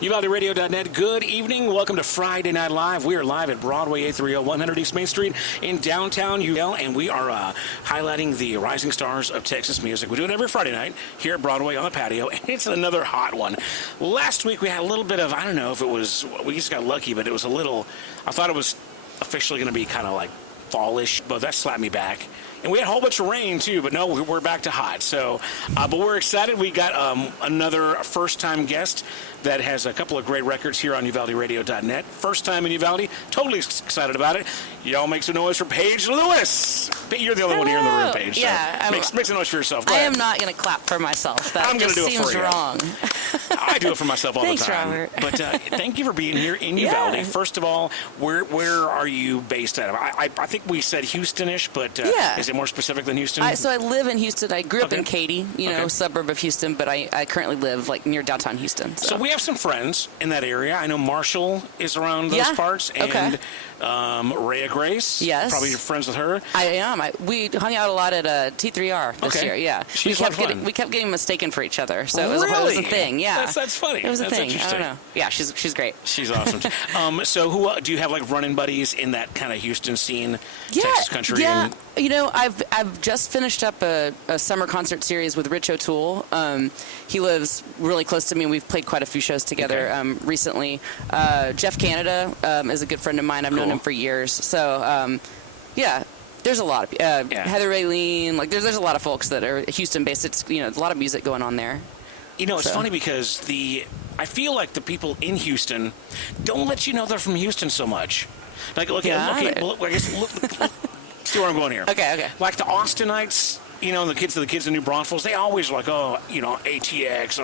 UvaldeRadio.net. Good evening. Welcome to Friday Night Live. We are live at Broadway 830 100 East Main Street in downtown UL, and we are highlighting the rising stars of Texas music. We do it every Friday night here at Broadway on the patio, and it's another hot one. Last week we had a little bit of, I don't know if it was, we just got lucky, but it was a little, I thought it was officially going to be kind of like fallish, but that slapped me back. And we had a whole bunch of rain, too, but no, we're back to hot. So, but we're excited. We got another first-time guest that has a couple of great records here on UvaldeRadio.net. First time in Uvalde. Totally excited about it. Y'all make some noise for Paige Lewis. You're the only one here in the room, Paige. So yeah. Make some noise for yourself. Go I ahead. am not going to clap for myself. That I'm just do it seems for you. wrong. I do it for myself all Thanks, the time. Robert. But thank you for being here in Uvalde. Yeah. First of all, where are you based out of? I think we said Houston-ish, but is it more specific than Houston? So I live in Houston. I grew up in Okay. Katy, suburb of Houston, but I currently live like near downtown Houston. So we have some friends in that area. I know Marshall is around those parts, and Rhea Grace. Yes, probably you're friends with her. I am. We hung out a lot at T3R this year. Yeah, She's fun. We kept getting mistaken for each other, so Really? it was a thing. Yeah, that's funny. It was a That's thing. I interesting. don't know. Yeah, she's great. She's awesome. So who do you have like running buddies in that kind of Houston scene, Texas country? Yeah, I've just finished up a summer concert series with Rich O'Toole. He lives really close to me. We've played quite a few shows together recently. Jeff Canada is a good friend of mine. I've known him for years. So, there's a lot of Heather Raylene. Like, there's a lot of folks that are Houston-based. It's there's a lot of music going on there. It's funny because I feel like the people in Houston don't let you know they're from Houston so much. Like, well, I guess see where I'm going here. Okay. Like the Austinites, and the kids in New Braunfels, they always are like, ATX,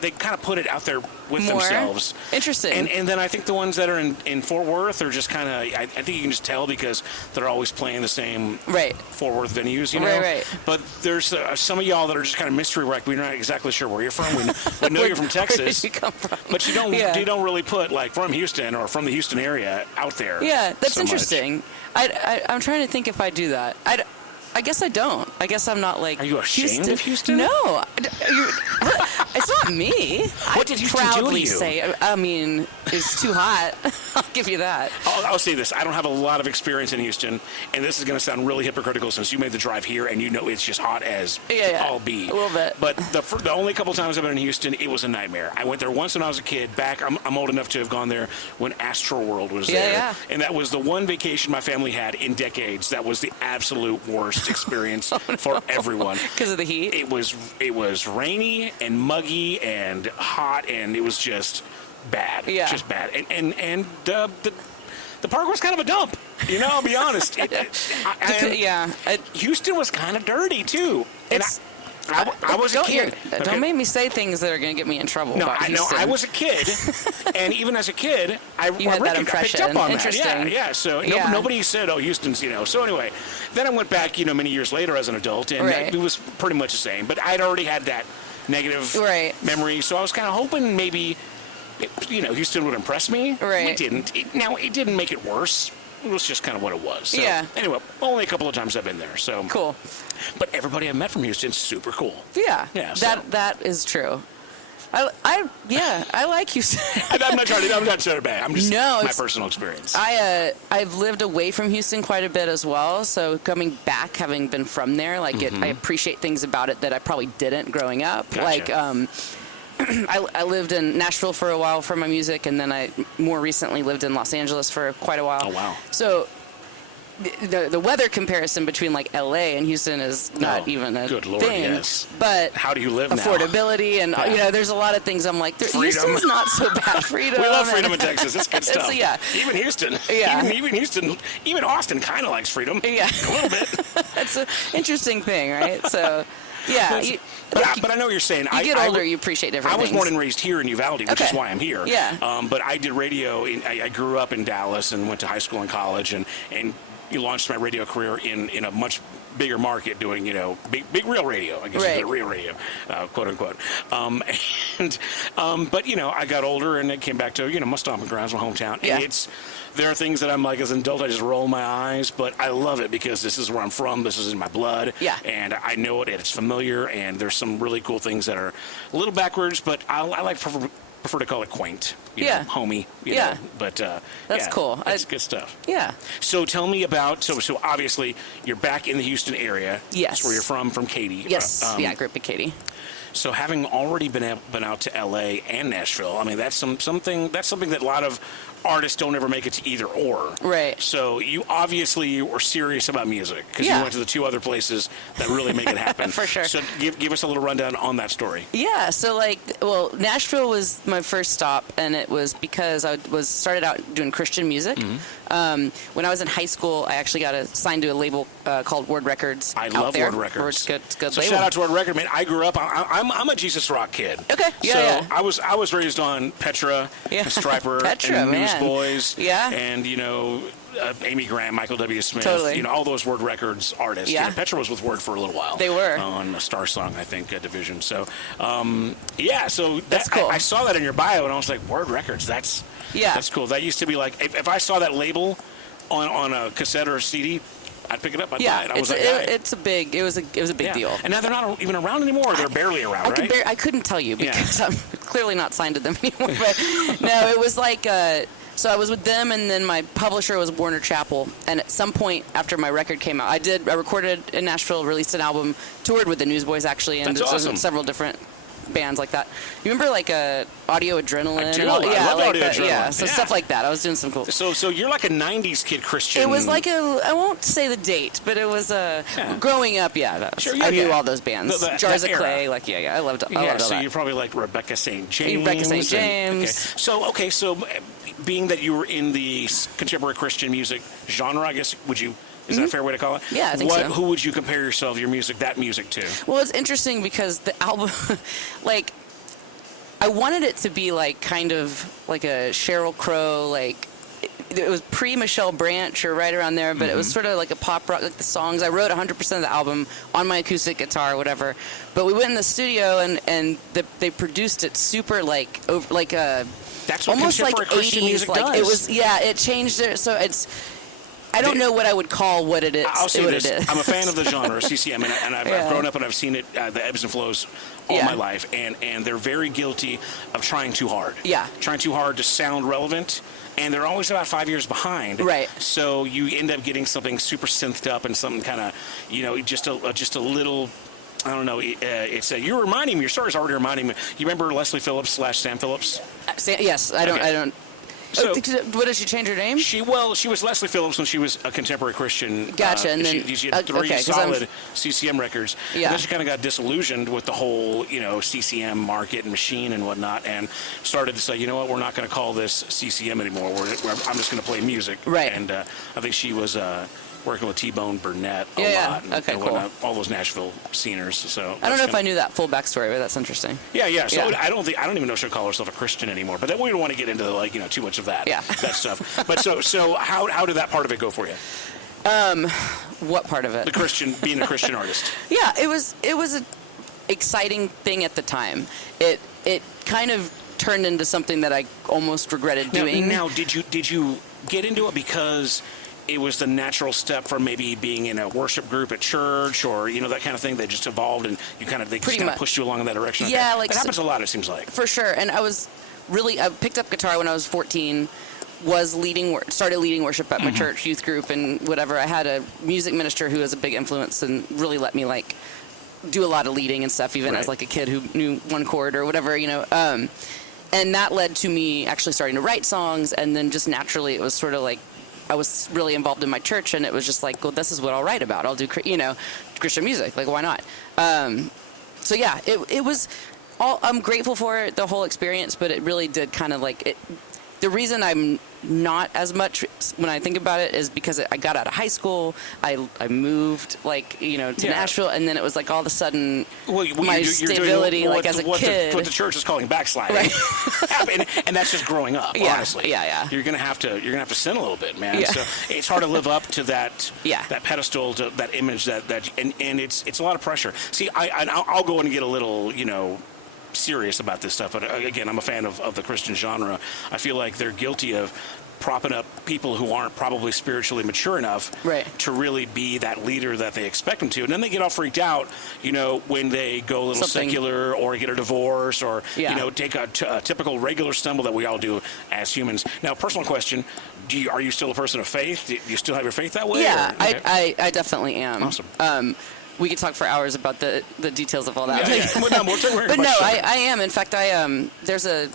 they kind of put it out there with themselves. Interesting. And then I think the ones that are in Fort Worth are just kind of, I think you can just tell because they're always playing the same Fort Worth venues, Right. But there's some of y'all that are just kind of mystery wrecked. We're not exactly sure where you're from. We know you're from Texas. Where did you come from? But you don't really put like from Houston or from the Houston area out there. Yeah, that's so interesting. I'm trying to think if I do that. I guess I don't. I guess I'm not like. Are you ashamed of Houston? No, it's not me. What did Houston proudly do to you? say? I mean, it's too hot. I'll give you that. I'll say this: I don't have a lot of experience in Houston, and this is going to sound really hypocritical since you made the drive here, and it's just hot as all be. A little bit. But the only couple times I've been in Houston, it was a nightmare. I went there once when I was a kid. I'm old enough to have gone there when Astroworld was there. Yeah. And that was the one vacation my family had in decades. That was the absolute worst experience for everyone because of the heat. It was rainy and muggy and hot, and it was just bad. Yeah, just bad. And the park was kind of a dump. I'll be honest. Houston was kind of dirty too. And I was a kid. Don't make me say things that are going to get me in trouble. No, about I know. Houston. I was a kid, and even as a kid, I had that impression. I picked up on Interesting. that. Yeah. So nobody said, "Oh, Houston's," So anyway, then I went back, many years later as an adult, and it was pretty much the same. But I'd already had that negative memory, so I was kind of hoping maybe, Houston would impress me. Right. It didn't. It didn't make it worse. It was just kind of what it was. So, yeah. Anyway, only a couple of times I've been there. So cool. But everybody I've met from Houston's super cool. Yeah. Yeah. That is true. I like Houston. I'm not trying to bad. I'm just my personal experience. I've lived away from Houston quite a bit as well. So coming back, having been from there, I appreciate things about it that I probably didn't growing up. Gotcha. I lived in Nashville for a while for my music, and then I more recently lived in Los Angeles for quite a while. Oh, wow. So the weather comparison between like LA and Houston is not even a good Lord, thing. yes. But how do you live now? Affordability and there's a lot of things I'm like, Houston's not so bad. Freedom. We love freedom in Texas. It's good stuff. Even Houston. Yeah. Even Houston. Even Austin kind of likes freedom. Yeah. A little bit. That's an interesting thing, right? So. Yeah, but I know what you're saying. You get older, you appreciate different things. I was born and raised here in Uvalde, which is why I'm here. Yeah. But I did radio. I grew up in Dallas and went to high school and college, and you launched my radio career in a much bigger market doing, big real radio, I guess it's real radio, quote unquote. But I got older and it came back to, my stomping grounds, my hometown. Yeah. And there are things that I'm like, as an adult, I just roll my eyes, but I love it because this is where I'm from. This is in my blood. Yeah. And I know it, and it's familiar, and there's some really cool things that are a little backwards, but I like prefer to call it quaint. You Yeah. know, homey. You Yeah. know, but That's cool. That's good stuff. Yeah. So tell me about so obviously you're back in the Houston area. Yes. That's where you're from Katy. Yes. I grew up in Katy. So having already been out to LA and Nashville, I mean that's something that a lot of artists don't ever make it to either or. Right. So you obviously were serious about music because you went to the two other places that really make it happen. For sure. So give us a little rundown on that story. Yeah, so Nashville was my first stop, and it was because I started out doing Christian music. When I was in high school, I actually got signed to a label called Word Records. I love Word Records. It's good So label. shout out to Word Record, man. I grew up. I'm a Jesus Rock kid. Okay. Yeah. So I was raised on Petra, and Striper, Petra, and man. Newsboys, Yeah. and Amy Grant, Michael W. Smith, Totally. all those Word Records artists. Yeah. Petra was with Word for a little while. They were. On a Star Song, I think, division. So, so That's cool. I saw that in your bio, and I was like, Word Records, that's cool. That used to be like, if I saw that label on a cassette or a CD, I'd pick it up. I'd buy it. I was that guy. It was a big deal. And now they're not even around anymore. They're barely around, right? I couldn't tell you because I'm clearly not signed to them anymore. But no, it was like. So I was with them, and then my publisher was Warner Chappell. And at some point after my record came out, I recorded in Nashville, released an album, toured with the Newsboys actually, and That's awesome. several different bands like that. You remember Audio Adrenaline? I do. And I love Audio Adrenaline. Yeah, so stuff like that. I was doing some cool. So you're like a '90s kid Christian. It was like I won't say the date, but it was growing up. Yeah, I knew all those bands. Jars of Clay, I loved all so that. you're probably like Rebecca St. James. Rebecca St. James. So being that you were in the contemporary Christian music genre, I guess is that a fair way to call it? Yeah, I think so. Who would you compare your music to? Well, it's interesting because the album, I wanted it to be kind of like a Sheryl Crow, it was pre-Michelle Branch or right around there, but it was sort of like a pop rock, like the songs. I wrote 100% of the album on my acoustic guitar, whatever. But we went in the studio and they produced it super That's what almost like contemporary Christian 80s. music does. It was, it changed it. So I don't know what I would call what it is. I'll say what this. It is. I'm a fan of the genre, CCM, and I've grown up and I've seen it, the ebbs and flows all my life, and they're very guilty of trying too hard. Yeah. Trying too hard to sound relevant, and they're always about 5 years behind. Right. So you end up getting something super synthed up and something kind of, just a little... I don't know. You're reminding me. Your story's already reminding me. You remember Leslie Phillips / Sam Phillips? Yes, I don't. Okay. I don't. So, what did she change her name? She was Leslie Phillips when she was a contemporary Christian. Gotcha, and then she had three solid CCM records. Yeah. And then she kind of got disillusioned with the whole, CCM market and machine and whatnot, and started to say, you know what, we're not going to call this CCM anymore. I'm just going to play music. Right. And I think she was working with T-Bone Burnett a lot. And, okay, cool. All those Nashville sceners. So I don't know if I knew that full backstory, but that's interesting. Yeah. So I don't even know if she'll call herself a Christian anymore. But we don't want to get into too much of that. Yeah. That stuff. But so how did that part of it go for you? What part of it? Being a Christian artist. Yeah, it was an exciting thing at the time. It kind of turned into something that I almost regretted doing. Now, did you get into it because it was the natural step from maybe being in a worship group at church, or that kind of thing? They just evolved, and they just kind of pushed you along in that direction. Yeah, that happens a lot. It seems like for sure. And I picked up guitar when I was 14. Started leading worship at my church youth group and whatever. I had a music minister who was a big influence and really let me do a lot of leading and stuff, even as a kid who knew one chord or whatever, And that led to me actually starting to write songs, and then just naturally it was sort of I was really involved in my church, and it was just well, this is what I'll write about. I'll do, Christian music. Why not? So yeah, it was I'm grateful for it, the whole experience, but it really did kind of the reason I'm not as much when I think about it is because I got out of high school, I moved to Nashville, and then it was all of a sudden my stability as a kid. What the church is calling backsliding, right. and that's just growing up. Yeah. Honestly, yeah. You're gonna have to sin a little bit, man. Yeah. So it's hard to live up to that that pedestal, to that image, and it's a lot of pressure. See, I'll go in and get a little serious about this stuff. But again, I'm a fan of the Christian genre. I feel like they're guilty of propping up people who aren't probably spiritually mature enough to really be that leader that they expect them to. And then they get all freaked out, when they go a little secular or get a divorce or, take a typical regular stumble that we all do as humans. Now, personal question, are you still a person of faith? Do you still have your faith that way? Yeah, or, okay. I definitely am. Awesome. We could talk for hours about the details of all that. But no, I am. In fact, there's a,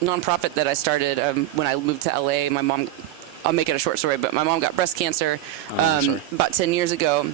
nonprofit that I started when I moved to LA. My mom, I'll make it a short story, but my mom got breast cancer about 10 years ago.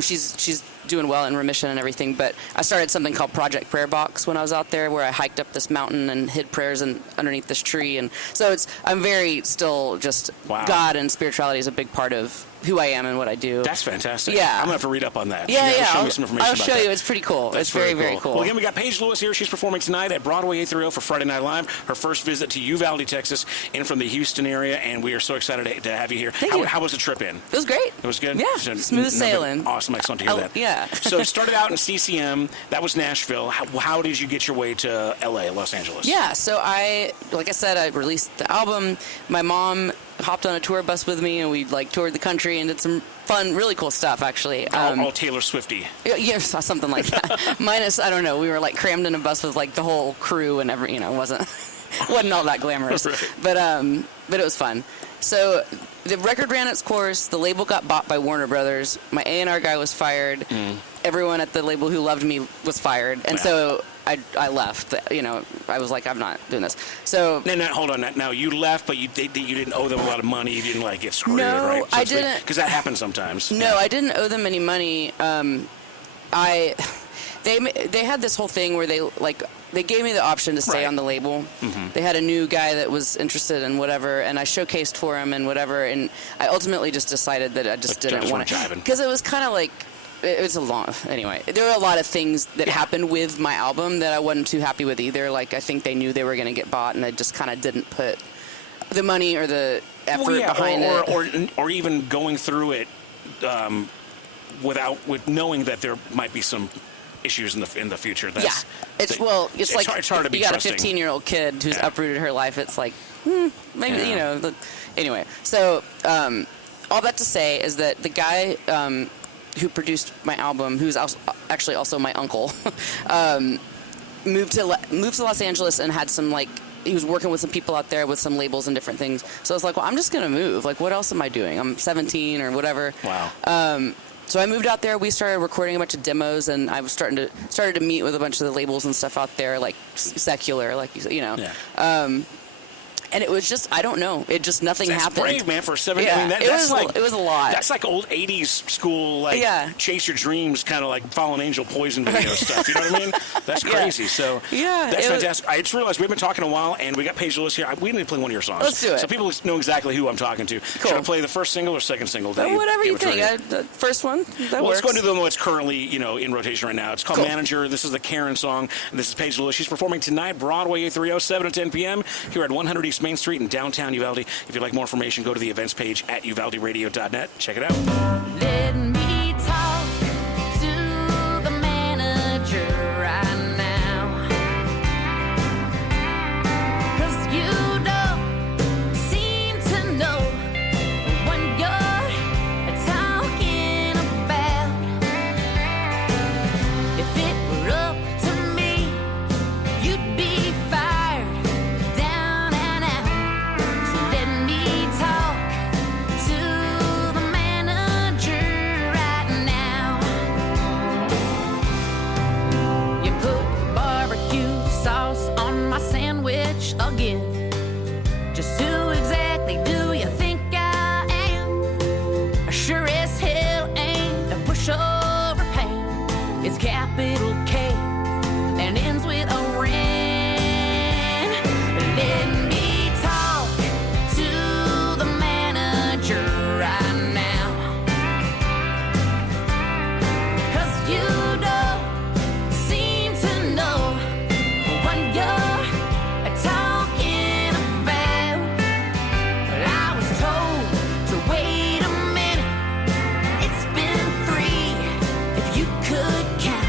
She's doing well in remission and everything, but I started something called Project Prayer Box when I was out there, where I hiked up this mountain and hid prayers underneath this tree. And so I'm very still just God, and spirituality is a big part of who I am and what I do. That's fantastic. Yeah. I'm going to have to read up on that. Yeah. Show me some information I'll about show that. you. It's pretty cool. That's it's very, very cool. Well, again, we got Paige Lewis here. She's performing tonight at Broadway 830 for Friday Night Live. Her first visit to Uvalde, Texas, in from the Houston area, and we are so excited to have you here. How was the trip in? It was great. It was good? Yeah. Smooth sailing. Awesome. Excellent to hear that. Yeah. So it started out in CCM. That was Nashville. How did you get your way to LA, Los Angeles? Yeah. So like I said, I released the album. My mom hopped on a tour bus with me, and we toured the country and did some fun, really cool stuff, actually. All Taylor Swifty. Yeah, something like that. Minus, I don't know, we were crammed in a bus with the whole crew and wasn't all that glamorous. Right. But it was fun. So the record ran its course. The label got bought by Warner Brothers. My A&R guy was fired. Everyone at the label who loved me was fired. And so I left. I was like, I'm not doing this. So no, hold on. Now you left, but you didn't owe them a lot of money. You didn't get screwed, no, right? So I didn't. Because that happens sometimes. No, I didn't owe them any money. They had this whole thing where they gave me the option to stay on the label. Mm-hmm. They had a new guy that was interested in whatever, and I showcased for him and whatever, and I ultimately just decided that I just didn't want to. Because it was kind of it's a long. Anyway, there were a lot of things that happened with my album that I wasn't too happy with either. I think they knew they were going to get bought, and I just kind of didn't put the money or the effort behind it. Or even going through it with knowing that there might be some issues in the future. It's hard to be. You got trusting. A 15-year-old kid who's uprooted her life. It's maybe anyway. So all that to say is that the guy who produced my album, who's actually also my uncle, moved to Los Angeles and had some he was working with some people out there with some labels and different things. So I was like, well, I'm just gonna move. What else am I doing? I'm 17 or whatever. Wow. So I moved out there. We started recording a bunch of demos, and I was started to meet with a bunch of the labels and stuff out there, secular, and it was just, I don't know. It just, nothing happened. That's brave, man, for a 17. Yeah, I mean, it was a lot. That's old 80s school, chase your dreams, kind of fallen angel poison video stuff. You know what I mean? That's crazy. So that's fantastic. I just realized we've been talking a while, and we got Paige Lewis here. We need to play one of your songs. Let's do it. So people know exactly who I'm talking to. Cool. Should I play the first single or second single? Whatever you think. The first one, that works. Let's go into the one that's currently, in rotation right now. It's called Manager. This is the Karen song. And this is Paige Lewis. She's performing tonight, Broadway 830, 7 to 10 p.m. here at 100 East Main Street in downtown Uvalde. If you'd like more information, go to the events page at uvalderadio.net. Check it out. Let me talk to the manager right now, 'cause you don't seem to know what you're talking about. If it were up to me, you'd be fired down and out. So let me talk to the manager right now. You put barbecue sauce on my sandwich again. Just who exactly do you think I am? I sure as hell ain't a pushover pain. It's capital K and ends with a ren. Let me talk to the manager right now, 'cause you don't seem to know what you're talking about. But I was told to wait a minute. It's been 3, if you could count.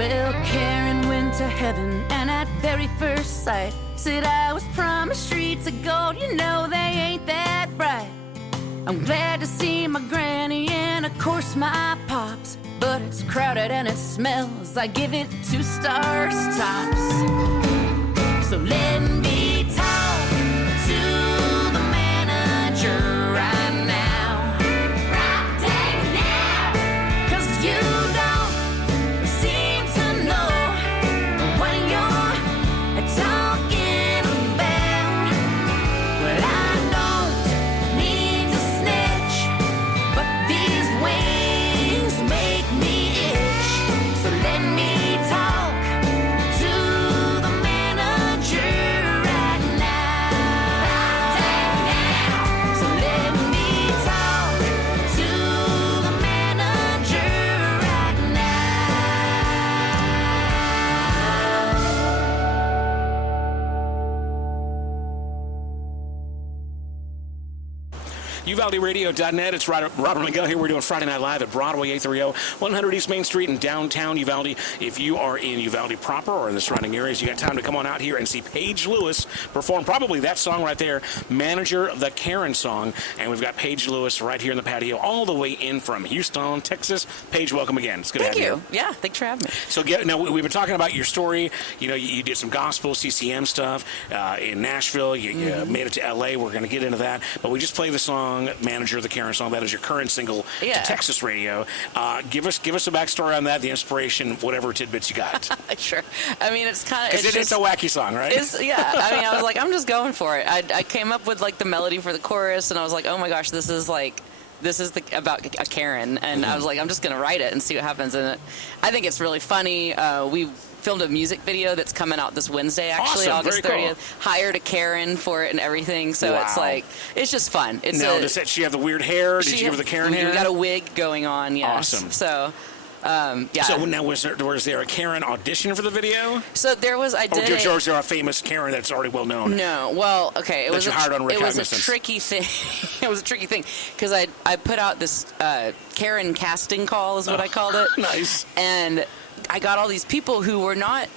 Well, Karen went to heaven, and at very first sight, said I was promised streets of gold. You know they ain't that bright. I'm glad to see my granny and, of course, my pops. But it's crowded and it smells. I give it 2 stars tops. So let me talk to the manager right now. Right dang now. 'Cause you don't seem to know what you're talking about. Well, I don't need to snitch, but these wings make me itch. So let me talk to the manager right now. So let me talk to the manager right now. UvaldeRadio.net. It's Robert Miguel here. We're doing Friday Night Live at Broadway 830, 100 East Main Street in downtown Uvalde. If you are in Uvalde proper or in the surrounding areas, you got time to come on out here and see Paige Lewis perform probably that song right there, Manager, the Karen song. And we've got Paige Lewis right here in the patio, all the way in from Houston, Texas. Paige, welcome again. It's good to have you. Thank you. Yeah, thanks for having me. So now we've been talking about your story. You know, you did some gospel CCM stuff in Nashville. You made it to LA. We're going to get into that. But we just played the song Manager, the Karen song. That is your current single to Texas radio. Give us a backstory on that, the inspiration, whatever tidbits you got. Sure. I mean, it's kind of... It's a wacky song, right? I mean, I was like, I'm just going for it. I came up with, like, the melody for the chorus, and I was like, oh, my gosh, this is about a Karen. And I was like, I'm just going to write it and see what happens. And I think it's really funny. We filmed a music video that's coming out this Wednesday, actually, awesome. August 30th. Very cool. Hired a Karen for it and everything. So Wow. it's like, it's just fun. Does she have the weird hair? Did you give her the Karen hair? We got a wig going on, yes. Awesome. So... yeah. So now was there a Karen audition for the video? So there was, I did. Or is there a famous Karen that's already well known? No. Well, okay. It was you hired on it was a Recognizance. tricky thing. It was a tricky thing because I put out this Karen casting call is what I called it. Nice. And I got all these people who were not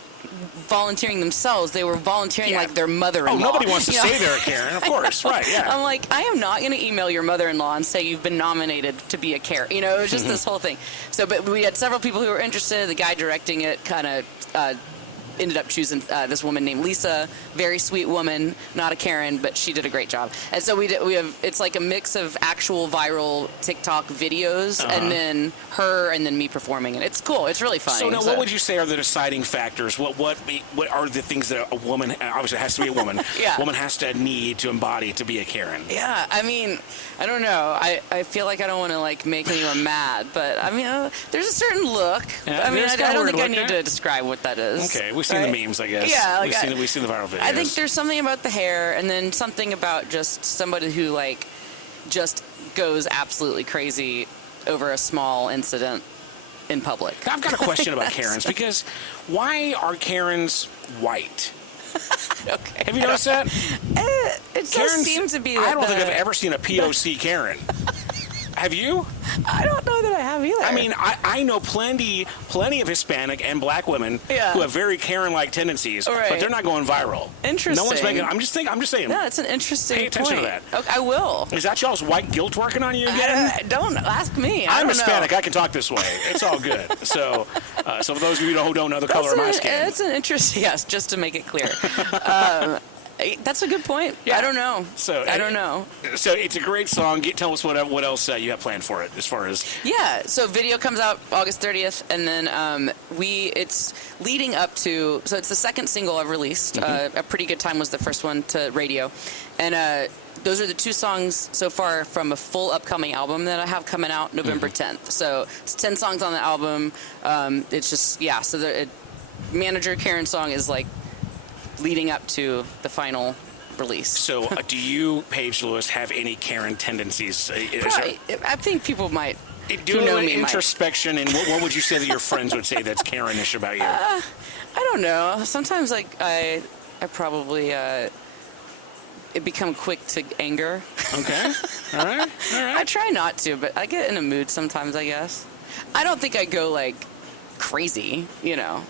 volunteering themselves. They were volunteering like their mother-in-law. Oh, nobody wants to You know? say they're a Karen, of course, right? Yeah. I'm like, I am not going to email your mother-in-law and say you've been nominated to be a Karen. You know, it was just this whole thing. So, but we had several people who were interested. The guy directing it kind of ended up choosing this woman named Lisa, very sweet woman, not a Karen, but she did a great job. And so we have it's like a mix of actual viral TikTok videos and then her and then me performing, and it's cool. It's really fun. So now, what would you say are the deciding factors? What are the things that a woman, obviously it has to be a woman, woman has to need to embody to be a Karen? Yeah, I mean, I don't know. I feel like I don't want to like make anyone mad, but I mean, there's a certain look. Yeah, I mean, I don't think I need to to describe what that is. Okay, we've seen the memes, I guess. Yeah, like we've seen the viral videos. I think there's something about the hair, and then something about just somebody who like just goes absolutely crazy over a small incident in public. I've got a question about Karens because why are Karens white? Okay. Have you noticed that? It does seem to be. I don't think I've ever seen a POC Karen. Have you? I don't know that I have either. I mean, I know plenty of Hispanic and black women who have very Karen-like tendencies, but they're not going viral. Interesting. No one's making. I'm just saying. Yeah, it's an interesting. Pay attention point. to that. Okay, I will. Is that y'all's white guilt working on you again? Don't ask me. I'm don't Hispanic. know. I can talk this way. It's all good. So for those of you who don't know the color of my skin, It's an interesting. Yes, just to make it clear. That's a good point. Yeah. I don't know. I don't know. So it's a great song. Tell us what else you have planned for it as far as. Yeah. So video comes out August 30th, and then it's leading up to. So it's the second single I've released. A Pretty Good Time was the first one to radio, and those are the 2 songs so far from a full upcoming album that I have coming out November 10th. So it's 10 songs on the album. It's just So the Manager Karen song is like leading up to the final release. So do you, Paige Lewis, have any Karen tendencies? Probably. I think people might. Do an introspection, and what would you say that your friends would say that's Karen-ish about you? I don't know. Sometimes like I probably become quick to anger. Okay. All right. I try not to, but I get in a mood sometimes, I guess. I don't think I go like crazy, you know.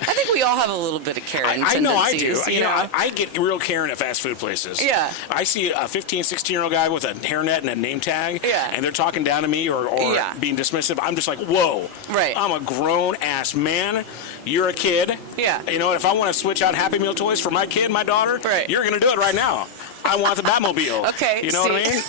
I think we all have a little bit of Karen I know I do. tendencies, You know, I get real Karen at fast food places. Yeah. I see a 15, 16-year-old guy with a hairnet and a name tag, Yeah. and they're talking down to me or Yeah. being dismissive. I'm just like, whoa. Right. I'm a grown-ass man. You're a kid. Yeah. You know, if I want to switch out Happy Meal toys for my kid, my daughter, Right. you're going to do it right now. I want the Batmobile. Okay. You know what I mean?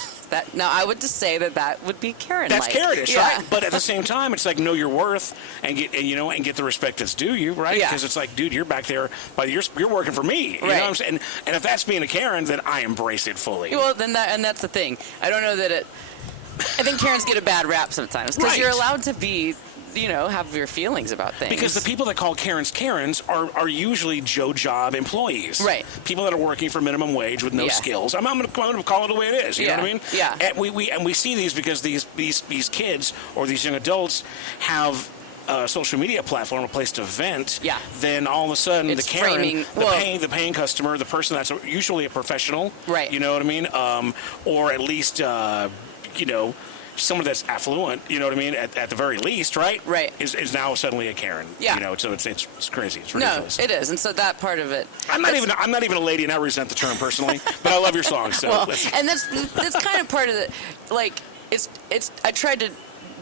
Now, I would just say that would be Karen. That's Karen-ish, yeah. right? But at the same time, it's like know your worth and get the respect that's due you, right? Yeah. Because it's like, dude, you're back there, but you're working for me. You know Right. what I'm saying? And if that's being a Karen, then I embrace it fully. Well, then that's the thing. I don't know that it. I think Karens get a bad rap sometimes because Right. you're allowed to be, you know, have your feelings about things. Because the people that call Karens are usually Joe Job employees. Right. People that are working for minimum wage with no Yeah. skills. I'm going to call it the way it is. You know what I mean? Yeah. And we see these because these kids or these young adults have a social media platform, a place to vent. Yeah. Then all of a sudden It's the Karen, framing- the paying customer, the person that's usually a professional. Right. You know what I mean? Or at least someone that's affluent, you know what I mean, at the very least, right? Right. Is now suddenly a Karen. Yeah. You know, so it's crazy. It's no, ridiculous. it is, and so that part of it. I'm not even a lady, and I resent the term personally, but I love your song. So Well, and that's kind of part of the, like, it's. I tried to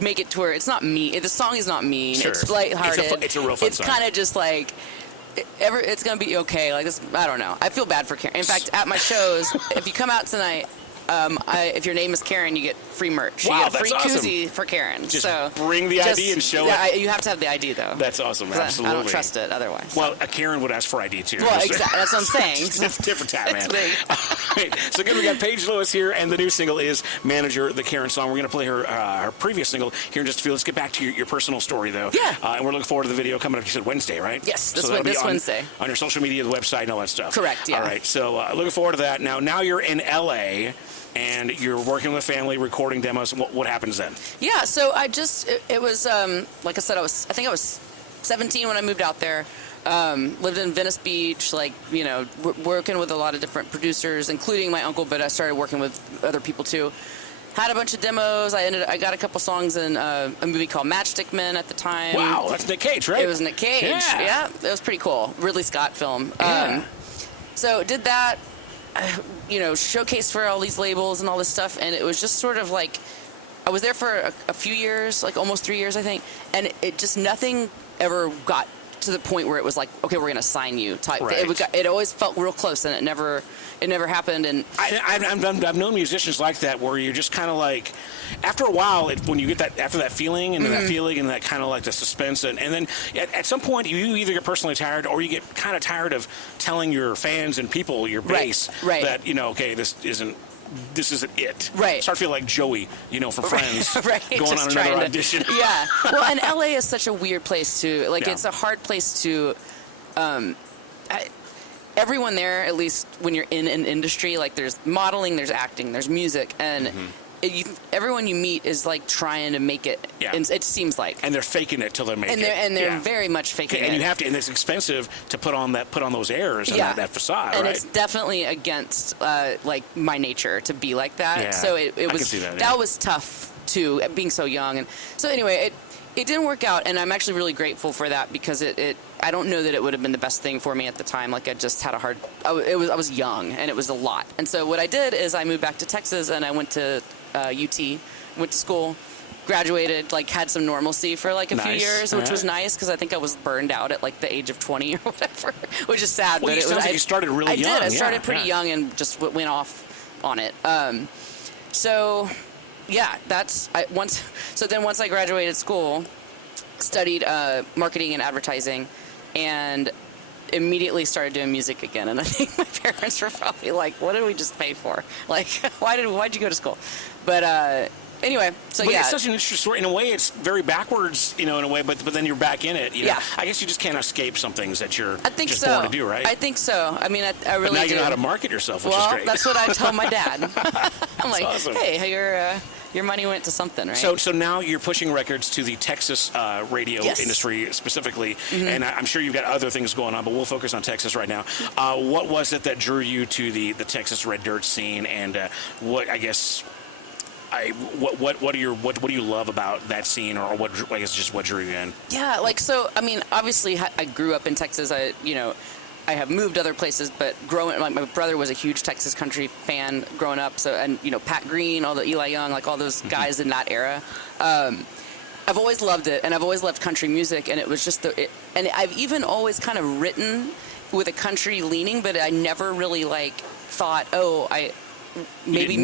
make it to where it's not me. The song is not mean. Sure. It's lighthearted. It's a real fun It's song. kind of just like. It's gonna be okay. Like this, I don't know. I feel bad for Karen. In fact, at my shows, if you come out tonight, if your name is Karen, you get free merch. Wow, you get a that's free awesome. koozie for Karen. Just so bring the ID and show it. You have to have the ID though. That's awesome. 'Cause Absolutely. I don't trust it otherwise. Well, a Karen would ask for ID too. Well, exactly. That's what I'm saying. It's different time, man. It's me. All right. So good, we got Paige Lewis here, and the new single is "Manager," the Karen song. We're going to play her previous single here in just a few. Let's get back to your personal story, though. Yeah. And we're looking forward to the video coming up. You said Wednesday, right? Yes, So that'll be on Wednesday. on your social media, the website, and all that stuff. Correct, yeah. All right. So looking forward to that. Now you're in LA. And you're working with family, recording demos. What happens then? Yeah, so it was, like I said, I think I was 17 when I moved out there. Lived in Venice Beach, like, you know, working with a lot of different producers, including my uncle, but I started working with other people too. Had a bunch of demos. I got a couple songs in a movie called Matchstick Men at the time. Wow, that's Nick Cage, right? It was Nick Cage. Yeah. It was pretty cool. Ridley Scott film. Yeah. So did that, showcased for all these labels and all this stuff, and it was just sort of like, I was there for a few years, like almost 3 years, I think, and it just nothing ever got to the point where it was like, okay, we're gonna sign you type. Right. It always felt real close, and it never happened. And I've known musicians like that where you're just kind of like, after a while, when you get after that feeling and that feeling and that kind of like the suspense, and then at some point you either get personally tired or you get kind of tired of telling your fans and people, your base, Right. that, okay, this isn't it. Right. Start feeling like Joey, from Friends, right. going Just on trying another to- audition. Yeah. Well, and LA is such a weird place to, like, Yeah. it's a hard place to, everyone there, at least when you're in an industry, like there's modeling, there's acting, there's music, and everyone you meet is like trying to make it. Yeah. And it seems like. And they're faking it till they make it. And they're Yeah. very much faking And it. you have to, and it's expensive to put on those airs and that facade, and right? it's definitely against like my nature to be like that. Yeah, So it I was can see that, yeah. was tough too, being so young. And so anyway, it didn't work out, and I'm actually really grateful for that because I don't know that it would have been the best thing for me at the time. Like I just had I was young, and it was a lot. And so what I did is I moved back to Texas, and I went to UT, went to school, graduated, like had some normalcy for like a few Nice. years, which Yeah. was nice because I think I was burned out at like the age of 20 or whatever, which is sad. Well, but it sounds like you started really young. I did. I Yeah, started pretty yeah. young and just went off on it. So yeah, once I graduated school, studied marketing and advertising, and immediately started doing music again. And I think my parents were probably like, "What did we just pay for? Like, why'd you go to school?" But anyway, so But yeah, it's such an interesting story. In a way, it's very backwards, in a way, but then you're back in it. Yeah. I guess you just can't escape some things that you're I think just so. born to do, right? I think so. I mean, I really but now do. you know how to market yourself, which is Well, great. that's what I tell my dad. I'm like, awesome. hey, your money went to something, right? So now you're pushing records to the Texas radio Yes. industry specifically, and I'm sure you've got other things going on, but we'll focus on Texas right now. What was it that drew you to the Texas Red Dirt scene, and what, I guess, what do you love about that scene, or what I guess just what drew you in? Yeah, like, so, I mean, obviously I grew up in Texas. I have moved other places, but like, my brother was a huge Texas country fan growing up. So, and, Pat Green, all the Eli Young, like all those guys in that era. I've always loved it, and I've always loved country music, and it was just and I've even always kind of written with a country leaning, but I never really like thought, maybe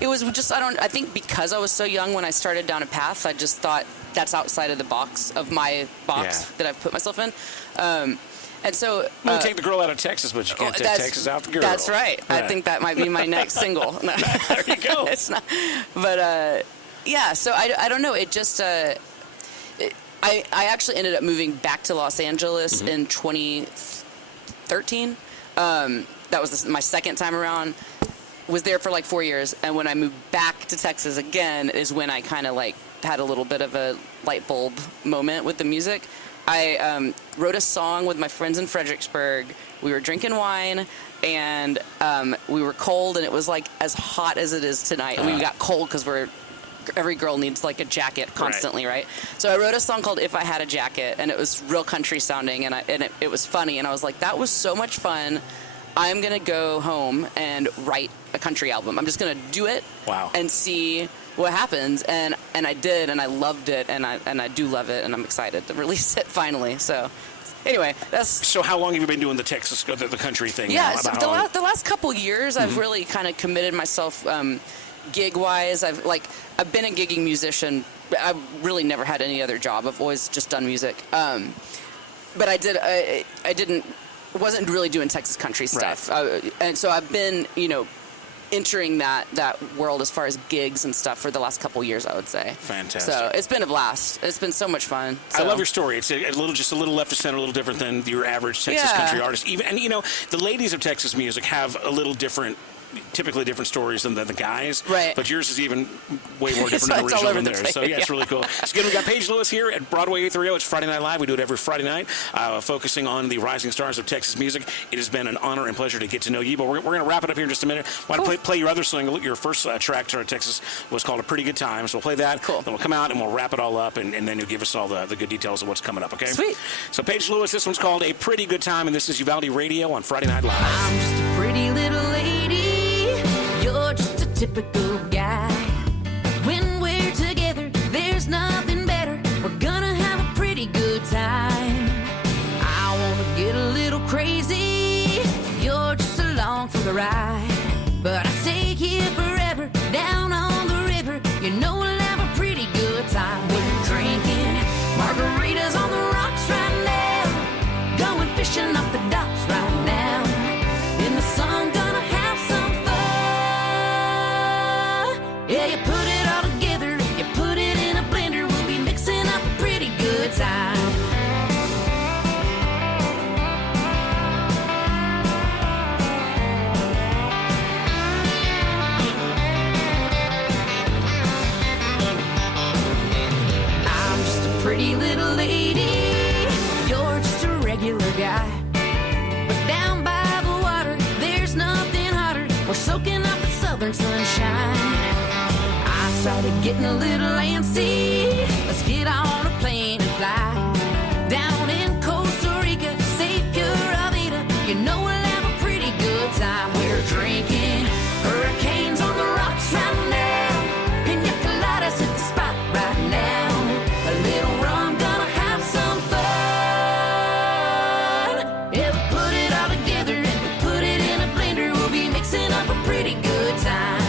it was just, I think because I was so young when I started down a path, I just thought that's outside of the box of my box that I've put myself in. And so you take the girl out of Texas, but you can't take Texas out the girl. That's right. I think that might be my next single. There you go. It's not, but yeah. So I don't know. It just I actually ended up moving back to Los Angeles in 2013. That was my second time around. Was there for like 4 years, and when I moved back to Texas again is when I kind of like had a little bit of a light bulb moment with the music. I wrote a song with my friends in Fredericksburg. We were drinking wine, and we were cold, and it was like as hot as it is tonight. And we got cold because every girl needs like a jacket constantly, right? So I wrote a song called "If I Had a Jacket," and it was real country sounding, and it was funny. And I was like, that was so much fun. I'm gonna go home and write a country album. I'm just gonna do it. Wow. And see what happens, and I did, and I loved it, and I do love it, and I'm excited to release it finally. So anyway, that's. So how long have you been doing the Texas, the country thing? Yeah, so the last couple years, I've really kind of committed myself gig wise. I've been a gigging musician. I've really never had any other job. I've always just done music. But I wasn't really doing Texas country stuff, and so I've been entering that world as far as gigs and stuff for the last couple years, I would say. Fantastic. So it's been a blast. It's been so much fun. So. I love your story. It's just a little left of center, a little different than your average Texas country artist. And the ladies of Texas music have a little different. Typically different stories than the guys, right? But yours is even way more different than original than theirs. So yeah, it's really cool. So again, we got Paige Lewis here at Broadway 830. It's Friday Night Live. We do it every Friday night, focusing on the rising stars of Texas music. It has been an honor and pleasure to get to know you. But we're going to wrap it up here in just a minute. Want to play your other song? Your first track to Texas was called "A Pretty Good Time." So we'll play that. Cool. Then we'll come out and we'll wrap it all up, and then you'll give us all the good details of what's coming up. Okay. Sweet. So Paige Lewis, this one's called "A Pretty Good Time," and this is Uvalde Radio on Friday Night Live. I'm just a pretty little lady. You're just a typical guy. When we're together, there's nothing better. We're gonna have a pretty good time. I wanna get a little crazy. You're just along for the ride. But I stay here forever, down on the river. You know we'll have a pretty good time. We're drinking margaritas on the rocks right now. Going fishing up the docks right now. In the sun, gonna have some fun. Yeah, you put it all together, you put it in a blender, we'll be mixing up a pretty good time. I'm just a pretty little lady, you're just a regular guy. But down by the water, there's nothing hotter. We're soaking up the southern sunshine. I started getting a little antsy. Let's get on a plane and fly down in Costa Rica, St. Pura Vida. You know we'll have a pretty good time. We're drinking hurricanes on the rocks right now. Pina coladas at the spot right now. A little rum, gonna have some fun. Yeah, we put it all together and we put it in a blender. We'll be mixing up a pretty good time.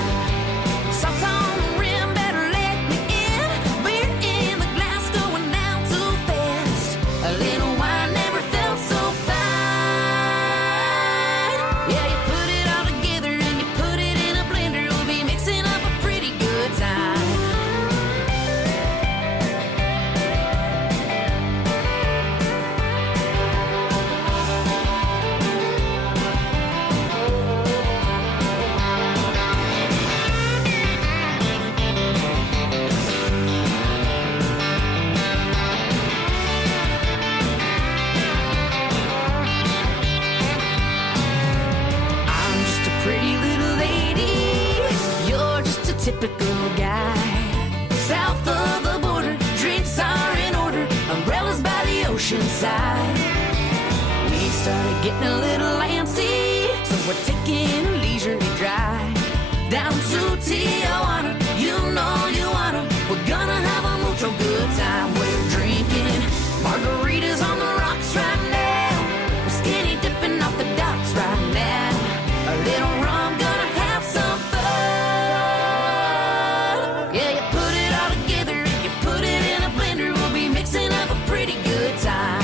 Salt on the rim, better let me in. Beer in the glass, going down too fast. A little wine never felt so fine. Yeah, you put it all together and you put it in a blender. We'll be mixing up a pretty good time. I'm just a pretty little lady. You're just a typical guy. tide. We started getting a little antsy, so we're taking a leisurely drive down to Tijuana. You know you wanna. We're gonna have a mucho good time. We're drinking margaritas on the rocks right now. We're skinny dipping off the docks right now. A little rum, gonna have some fun. Yeah, you put it all together and you put it in a blender. We'll be mixing up a pretty good time.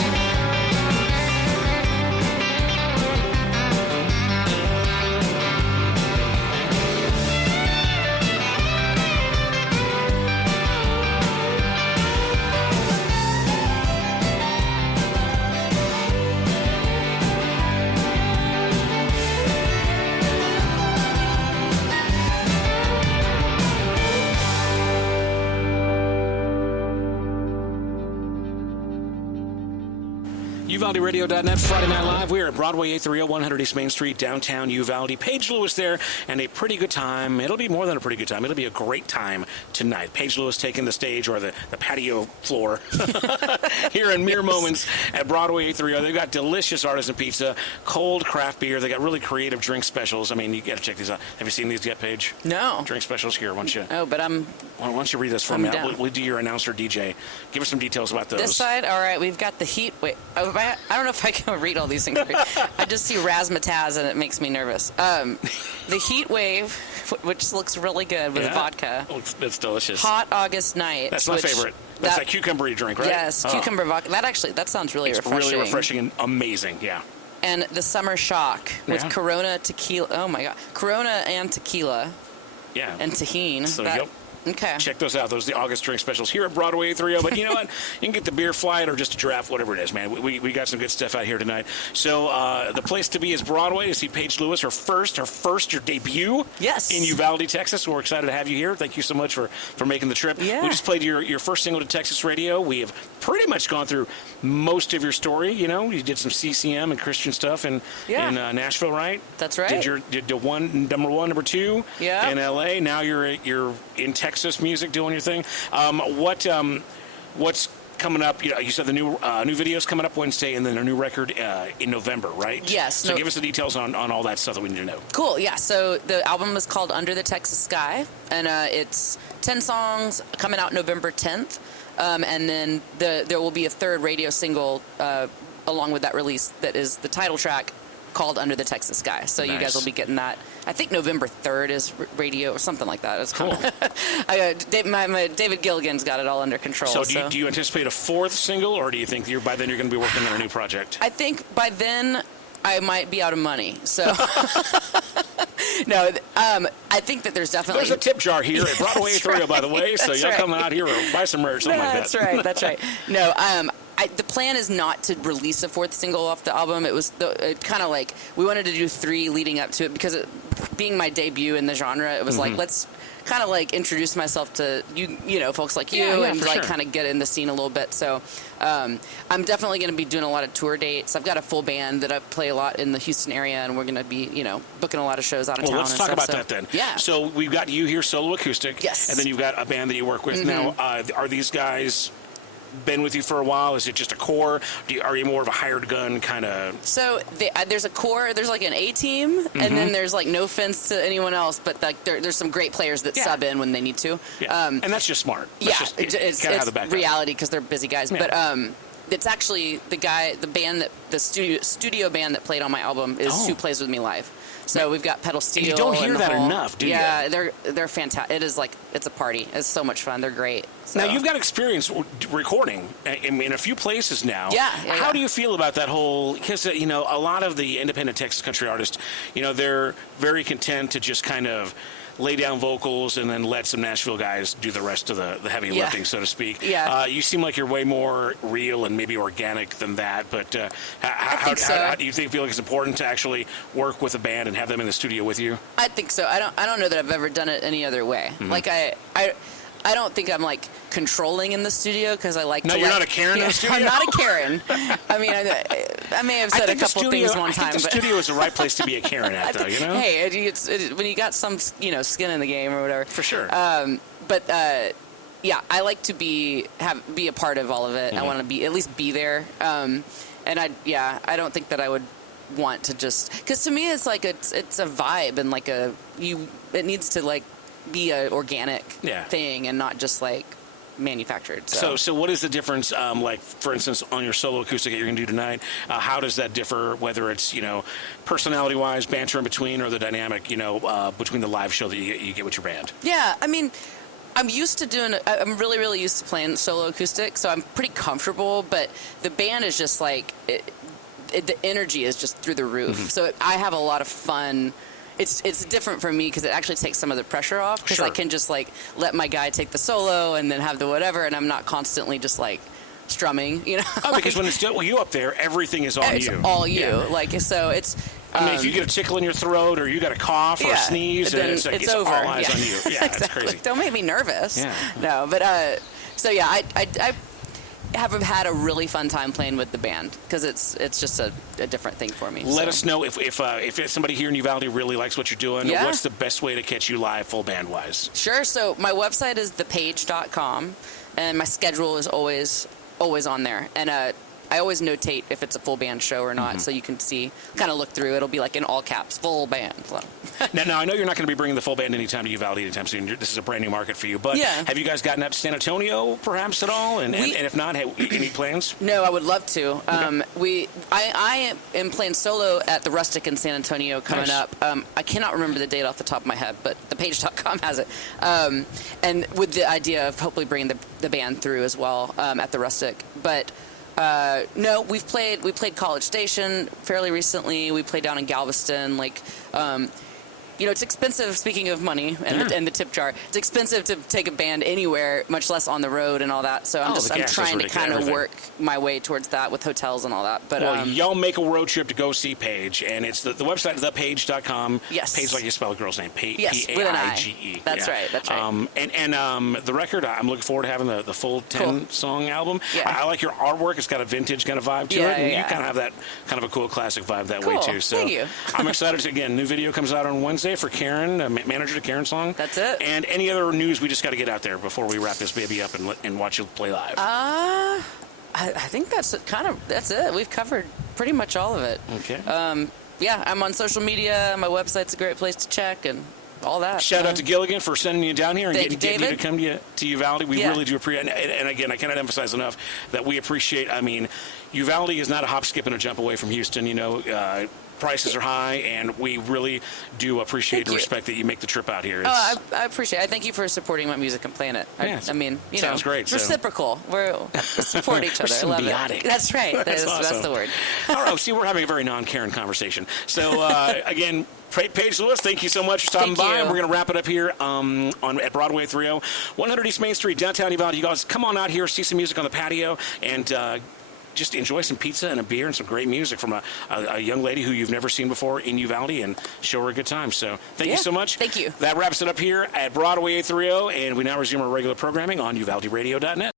UvaldeRadio.net, Friday Night Live. We are at Broadway 830, 100 East Main Street, downtown Uvalde. Paige Lewis there, and a pretty good time. It'll be more than a pretty good time. It'll be a great time tonight. Paige Lewis taking the stage, or the patio floor, here in mere moments at Broadway 830. They've got delicious artisan pizza, cold craft beer. They got really creative drink specials. I mean, you got to check these out. Have you seen these yet, Paige? No. Drink specials here, why don't you? Oh, but Why don't you read this for I'm me? down. We'll do your announcer DJ. Give us some details about those. this side, all right, we've got the heat. Wait, I don't know if I can read all these things. I just see razzmatazz and it makes me nervous. The heat wave, which looks really good with vodka. It's delicious. Hot August night. That's my favorite. That's that cucumber drink, right? Yes, cucumber vodka. That sounds really refreshing. Really refreshing and amazing, yeah. And the summer shock with Corona tequila. Oh my God, Corona and tequila. Yeah. And tahini. So yep. Okay. Check those out. Those are the August drink specials here at Broadway 830. But you know what? You can get the beer flight or just a draft, whatever it is, man. We got some good stuff out here tonight. So the place to be is Broadway to see Paige Lewis, your debut in Uvalde, Texas. We're excited to have you here. Thank you so much for making the trip. Yeah. We just played your first single to Texas radio. We have pretty much gone through most of your story. You know, you did some CCM and Christian stuff in Nashville, right? That's right. Did number one, number two in LA. Now you're in Texas music doing your thing. What's coming up? You said the new video's coming up Wednesday, and then a new record in November, right? Yes. So give us the details on all that stuff that we need to know. Cool. Yeah. So the album is called Under the Texas Sky, and it's 10 songs coming out November 10th, and then there will be a third radio single along with that release that is the title track called Under the Texas Sky. So you guys will be getting that. I think November 3rd is radio or something like that. It's cool. David Gilligan's got it all under control. So do you anticipate a fourth single, or do you think by then you're going to be working on a new project? I think by then I might be out of money. So no, I think that there's a tip jar here at Broadway 830, by the way. So y'all come out here or buy some merch, something like that. That's right. No, the plan is not to release a fourth single off the album. It was kind of like we wanted to do 3 leading up to it because being my debut in the genre, it was like, let's kind of like introduce myself to folks like you and like kind of get in the scene a little bit. So I'm definitely going to be doing a lot of tour dates. I've got a full band that I play a lot in the Houston area, and we're going to be booking a lot of shows out of town. Well, let's talk about that then. Yeah. So we've got you here solo acoustic. Yes. And then you've got a band that you work with. Now, are these guys been with you for a while? Is it just a core? Are you more of a hired gun kind of? So there's a core. There's like an A team, and then there's like no offense to anyone else, but like there's some great players that sub in when they need to. Yeah. And that's just smart. That's it's reality because they're busy guys. Yeah. But it's actually the studio band that played on my album is who plays with me live. So we've got pedal steel. And you don't hear that enough, do you? Yeah, they're fantastic. It is like it's a party. It's so much fun. They're great. So. Now you've got experience recording in a few places now. Yeah. How do you feel about that whole? Because a lot of the independent Texas country artists, they're very content to just kind of lay down vocals and then let some Nashville guys do the rest of the heavy lifting, so to speak. Yeah. You seem like you're way more real and maybe organic than that. But how do you feel like it's important to actually work with a band and have them in the studio with you? I think so. I don't know that I've ever done it any other way. Like I don't think I'm like controlling in the studio because I like. No, you're not a Karen in the studio. I'm not a Karen. I mean, I may have said a couple things one time. I think the studio is the right place to be a Karen at, though. Hey, it's when you got some skin in the game or whatever. For sure. But I like to be a part of all of it. I want to at least be there. And I don't think that I would want to just, because to me it's like it's a vibe, and like it needs to like be a organic thing and not just like manufactured. So what is the difference, like for instance on your solo acoustic that you're going to do tonight, how does that differ, whether it's personality wise, banter in between, or the dynamic between the live show that you get with your band? I mean, I'm really, really used to playing solo acoustic, so I'm pretty comfortable, but the band is just like, the energy is just through the roof. So I have a lot of fun. It's different for me because it actually takes some of the pressure off, because I can just like let my guy take the solo and then have the whatever, and I'm not constantly just like strumming, because when it's you up there, everything is on you. It's all you. Like, so it's... I mean, if you get a tickle in your throat or you got a cough or a sneeze, then it's over. all eyes on you. Yeah, exactly. It's crazy. Don't make me nervous. Yeah. No, but I have had a really fun time playing with the band, because it's just a different thing for me. Let us know if somebody here in Uvalde really likes what you're doing. Yeah. What's the best way to catch you live, full band wise? Sure. So my website is thepaige.com, and my schedule is always on there. And I always notate if it's a full band show or not, so you can kind of look through. It'll be like in all caps, full band. So. Now, I know you're not going to be bringing the full band anytime to Uvalde anytime soon. This is a brand new market for you. But have you guys gotten up to San Antonio perhaps at all? And if not, any plans? No, I would love to. I am playing solo at the Rustic in San Antonio coming up. I cannot remember the date off the top of my head, but thepaige.com has it. And with the idea of hopefully bringing the band through as well at the Rustic. But no, we played College Station fairly recently. We played down in Galveston. Like, it's expensive, speaking of money and the tip jar. It's expensive to take a band anywhere, much less on the road and all that. So I'm trying to kind of work my way towards that with hotels and all that. But y'all make a road trip to go see Paige, and it's the website is thepaige.com. Yes. Paige, like you spell a girl's name. Yes, Paige. with an I. That's right. And the record, I'm looking forward to having the full 10-song album. Yeah. I like your artwork. It's got a vintage kind of vibe to it. And you kind of have that kind of a cool classic vibe that way too. So thank you. I'm excited. Again, new video comes out on Wednesday for Karen, manager to Karen Song. That's it. And any other news we just got to get out there before we wrap this baby up and watch you play live? I think that's it. We've covered pretty much all of it. Okay. I'm on social media. My website's a great place to check and all that. Shout out to Gilligan for sending you down here and getting you to come to Uvalde. We really do appreciate it. And again, I cannot emphasize enough that we appreciate, Uvalde is not a hop, skip, and a jump away from Houston. Prices are high, and we really do appreciate and respect that you make the trip out here. I appreciate it. I thank you for supporting my music and playing it. Sounds great. It's reciprocal. We support each other. I love it. That's right. That's awesome. That's the word. All right. See, we're having a very non-Karen conversation. So, again, Paige Lewis, thank you so much for stopping by. And we're going to wrap it up here at Broadway 30, 100 East Main Street, downtown Uvalde. You guys come on out here, see some music on the patio, and just enjoy some pizza and a beer and some great music from a young lady who you've never seen before in Uvalde, and show her a good time. So thank you so much. Thank you. That wraps it up here at Broadway 30, and we now resume our regular programming on UvaldeRadio.net.